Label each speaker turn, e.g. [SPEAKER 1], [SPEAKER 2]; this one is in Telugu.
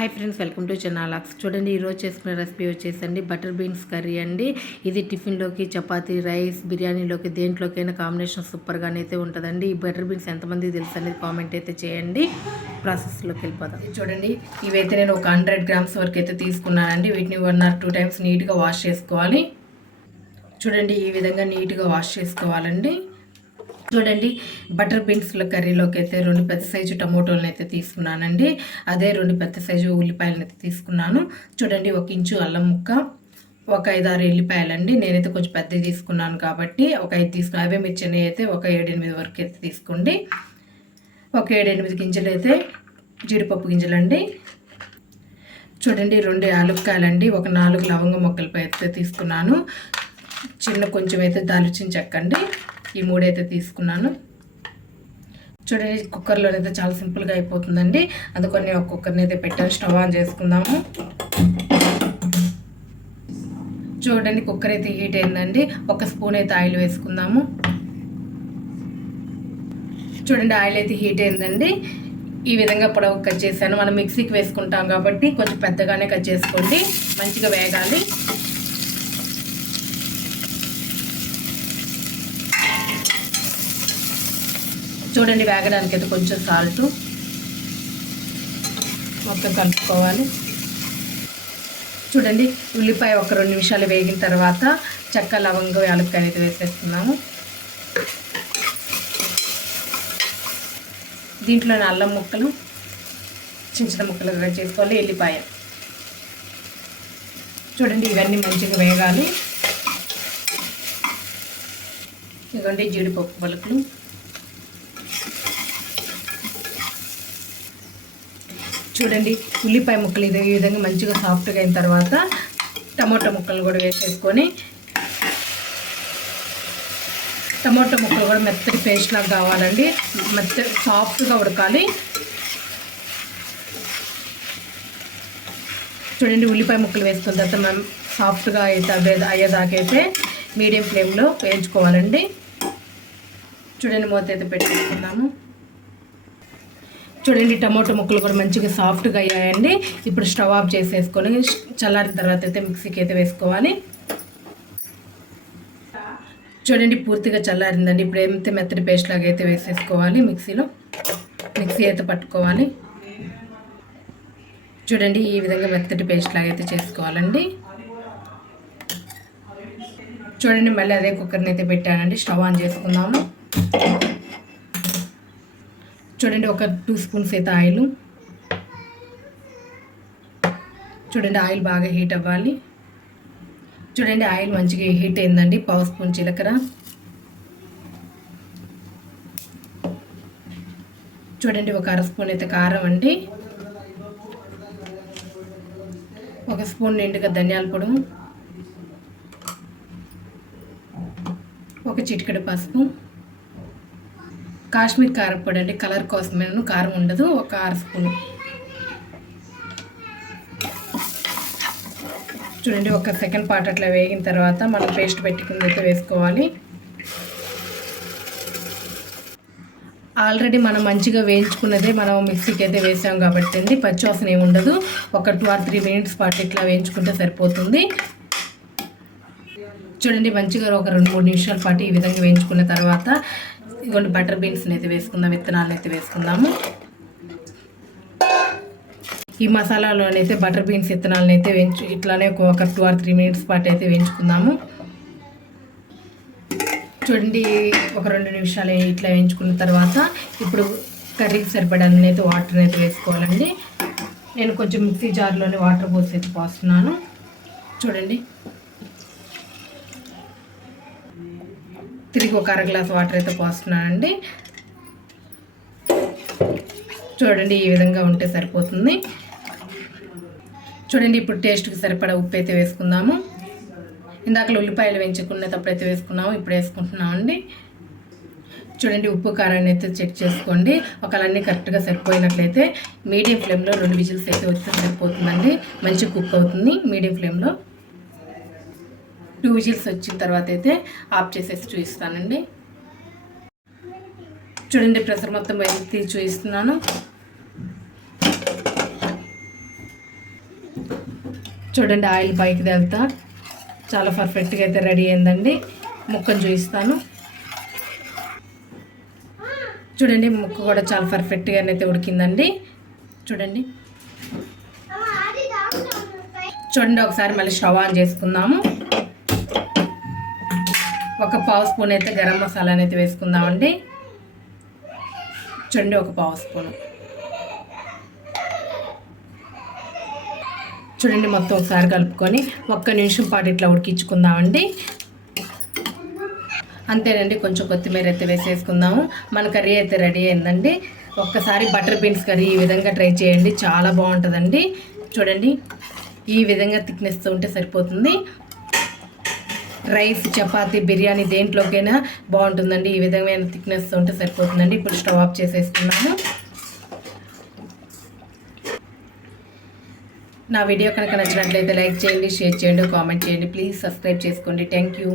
[SPEAKER 1] హాయ్ ఫ్రెండ్స్ వెల్కమ్ టు చెన్నాలాక్స్ చూడండి ఈరోజు చేసుకునే రెసిపీ వచ్చేసండి బటర్ బీన్స్ కర్రీ అండి. ఇది టిఫిన్లోకి చపాతీ రైస్ బిర్యానీలోకి దేంట్లోకైనా కాంబినేషన్ సూపర్గానే అయితే ఉంటుందండి. ఈ బటర్ బీన్స్ ఎంతమంది తెలుసు అనేది కామెంట్ అయితే చేయండి. ప్రాసెస్లోకి వెళ్ళిపోదాం. చూడండి ఇవైతే నేను ఒక హండ్రెడ్ గ్రామ్స్ వరకు అయితే తీసుకున్నానండి. వీటిని వన్ ఆర్ టూ టైమ్స్ నీట్గా వాష్ చేసుకోవాలి. చూడండి ఈ విధంగా నీట్గా వాష్ చేసుకోవాలండి. చూడండి బటర్ బీన్స్ల కర్రీలోకి అయితే రెండు పెద్ద సైజు టమోటోలను అయితే తీసుకున్నానండి. అదే రెండు పెద్ద సైజు ఉల్లిపాయలను అయితే తీసుకున్నాను. చూడండి ఒక ఇంచు అల్లం ముక్క ఒక ఐదు ఆరు ఎల్లిపాయలండి. నేనైతే కొంచెం పెద్దవి తీసుకున్నాను కాబట్టి ఒక ఐదు తీసుకున్నాను అవే మిర్చి అయితే ఒక ఏడెనిమిది వరకు అయితే తీసుకోండి. ఒక ఏడెనిమిది గింజలు అయితే జీడిపప్పు గింజలండి. చూడండి రెండు యాలక్కాయలండి. ఒక నాలుగు లవంగ మొక్కలపై అయితే తీసుకున్నాను. చిన్న కొంచెం అయితే దాల్చిన చెక్కండి. ఈ మూడైతే తీసుకున్నాను. చూడండి కుక్కర్లో అయితే చాలా సింపుల్గా అయిపోతుందండి. అందుకని ఒక కుక్కర్ని అయితే పెట్టాను స్టవ్ ఆన్ చేసుకుందాము. చూడండి కుక్కర్ అయితే హీట్ అయిందండి. ఒక స్పూన్ అయితే ఆయిల్ వేసుకుందాము. చూడండి ఆయిల్ అయితే హీట్ అయిందండి. ఈ విధంగా పొడవు కట్ చేశాను. మనం మిక్సీకి వేసుకుంటాం కాబట్టి కొంచెం పెద్దగానే కట్ చేసుకోండి. మంచిగా వేగాలి. చూడండి వేగడానికి అయితే కొంచెం సాల్ట్ మొత్తం కలుపుకోవాలి. చూడండి ఉల్లిపాయ ఒక రెండు నిమిషాలు వేగిన తర్వాత చెక్క లవంగం యాలక్కాయ అయితే వేసేస్తున్నాము. దీంట్లోని అల్లం ముక్కలు చిన్న చిన్న ముక్కలుగా చేసుకోవాలి ఎల్లిపాయ. చూడండి ఇవన్నీ మంచిగా వేగాలి. ఇదిగోండి జీడిపప్పు పలుకులు. చూడండి ఉల్లిపాయ ముక్కలు ఇది ఈ విధంగా మంచిగా సాఫ్ట్గా అయిన తర్వాత టమోటా ముక్కలు కూడా వేసేసుకొని టమోటా ముక్కలు కూడా మెత్తటి పేస్ట్ లాగా కావాలండి. మెత్త సాఫ్ట్గా ఉడకాలి. చూడండి ఉల్లిపాయ ముక్కలు వేసుకున్న తర్వాత మనం సాఫ్ట్గా అయితే అయ్యేదాకైతే మీడియం ఫ్లేమ్లో వేయించుకోవాలండి. చూడండి మూత అయితే పెట్టేసుకున్నాము చూడండి టమాటో ముక్కలు కూడా మంచిగా సాఫ్ట్గా అయ్యాయండి. ఇప్పుడు స్టవ్ ఆఫ్ చేసేసుకొని చల్లారిన తర్వాత అయితే మిక్సీకి అయితే వేసుకోవాలి. చూడండి పూర్తిగా చల్లారిందండి. ఇప్పుడు ఏమైతే మెత్తడి పేస్ట్ లాగా అయితే వేసేసుకోవాలి మిక్సీలో. మిక్సీ అయితే పట్టుకోవాలి. చూడండి ఈ విధంగా మెత్తటి పేస్ట్ లాగా అయితే చేసుకోవాలండి. చూడండి మళ్ళీ అదే కుక్కర్ని అయితే పెట్టానండి. స్టవ్ ఆన్ చేసుకుందాము. చూడండి ఒక టూ స్పూన్స్ అయితే ఆయిల్. చూడండి ఆయిల్ బాగా హీట్ అవ్వాలి. చూడండి ఆయిల్ మంచిగా హీట్ అయిందండి. పావు స్పూన్ జీలకర్ర. చూడండి ఒక అర స్పూన్ అయితే కారం అండి. ఒక స్పూన్ నిండుగా ధనియాల పొడి. ఒక చిటికెడు పసుపు. కాశ్మీర్ కారం పొడి అండి కలర్ కోసమే కారం ఉండదు ఒక ఆరు స్పూన్. చూడండి ఒక సెకండ్ పార్ట్ అట్లా వేగిన తర్వాత మనం పేస్ట్ పెట్టుకుని అయితే వేసుకోవాలి. ఆల్రెడీ మనం మంచిగా వేయించుకున్నదే మనం మిక్సీకి అయితే వేసాం కాబట్టి అండి పచ్చివాసన ఏమి ఉండదు. ఒక టూ ఆర్ త్రీ మినిట్స్ పాటు ఇట్లా వేయించుకుంటే సరిపోతుంది. చూడండి మంచిగా ఒక రెండు మూడు నిమిషాల పాటు ఈ విధంగా వేయించుకున్న తర్వాత ఇదిగోండి బటర్ బీన్స్ని అయితే వేసుకుందాం విత్తనాలను అయితే వేసుకుందాము. ఈ మసాలాలోనైతే బటర్ బీన్స్ విత్తనాలను అయితే వేయించు ఇట్లానే ఒక టూ ఆర్ త్రీ మినిట్స్ పాటు అయితే వేయించుకుందాము. చూడండి ఒక రెండు నిమిషాలు ఇట్లా వేయించుకున్న తర్వాత ఇప్పుడు కర్రీకి సరిపడాన్ని అయితే వాటర్ అయితే వేసుకోవాలండి. నేను కొంచెం మిక్సీ జార్లోనే వాటర్ పోసి అయితే పోస్తున్నాను. చూడండి. తిరిగి ఒక అర గ్లాస్ వాటర్ అయితే పోస్తున్నానండి. చూడండి ఈ విధంగా ఉంటే సరిపోతుంది. చూడండి ఇప్పుడు టేస్ట్కి సరిపడా ఉప్పు అయితే వేసుకుందాము. ఇందాక ఉల్లిపాయలు వేయించుకునేటప్పుడు అయితే వేసుకున్నాము ఇప్పుడు వేసుకుంటున్నామండి. చూడండి ఉప్పు కారాన్ని అయితే చెక్ చేసుకోండి. ఒకవేళ అన్నీ కరెక్ట్గా సరిపోయినట్లయితే మీడియం ఫ్లేమ్లో రెండు విజిల్స్ అయితే వస్తే సరిపోతుందండి. మంచి కుక్ అవుతుంది మీడియం ఫ్లేమ్లో టూ విజిల్స్ వచ్చిన తర్వాత అయితే ఆఫ్ చేసేసి చూపిస్తానండి. చూడండి ప్రెషర్ మొత్తం బయటికి చూపిస్తున్నాను. చూడండి ఆయిల్ పైకి వెళ్తా చాలా పర్ఫెక్ట్గా అయితే రెడీ అయిందండి. ముక్కను చూపిస్తాను. చూడండి ముక్క కూడా చాలా పర్ఫెక్ట్గా అయితే ఉడికిందండి. చూడండి. చూడండి ఒకసారి మళ్ళీ స్టవ్ ఆన్ చేసుకుందాము. ఒక పావు స్పూన్ అయితే గరం మసాలా అయితే వేసుకుందామండి. చూడండి ఒక పావు స్పూన్. చూడండి మొత్తం ఒకసారి కలుపుకొని ఒక్క నిమిషం పాటు ఇట్లా ఉడికించుకుందామండి. అంతేనండి కొంచెం కొత్తిమీర అయితే వేసేసుకుందాము. మన కర్రీ అయితే రెడీ అయిందండి. ఒక్కసారి బటర్ బీన్స్ కర్రీ ఈ విధంగా ట్రై చేయండి చాలా బాగుంటుందండి. చూడండి ఈ విధంగా థిక్నెస్ ఉంటే సరిపోతుంది. రైస్ చపాతి బిర్యానీ దేంట్లోకైనా బాగుంటుందండి. ఈ విధమైన థిక్నెస్ ఉంటే సరిపోతుందండి. ఇప్పుడు స్టవ్ ఆఫ్ చేసేస్తున్నాను నా వీడియో కనుక నచ్చినట్లయితే లైక్ చేయండి షేర్ చేయండి కామెంట్ చేయండి. ప్లీజ్ సబ్స్క్రైబ్ చేసుకోండి. Thank you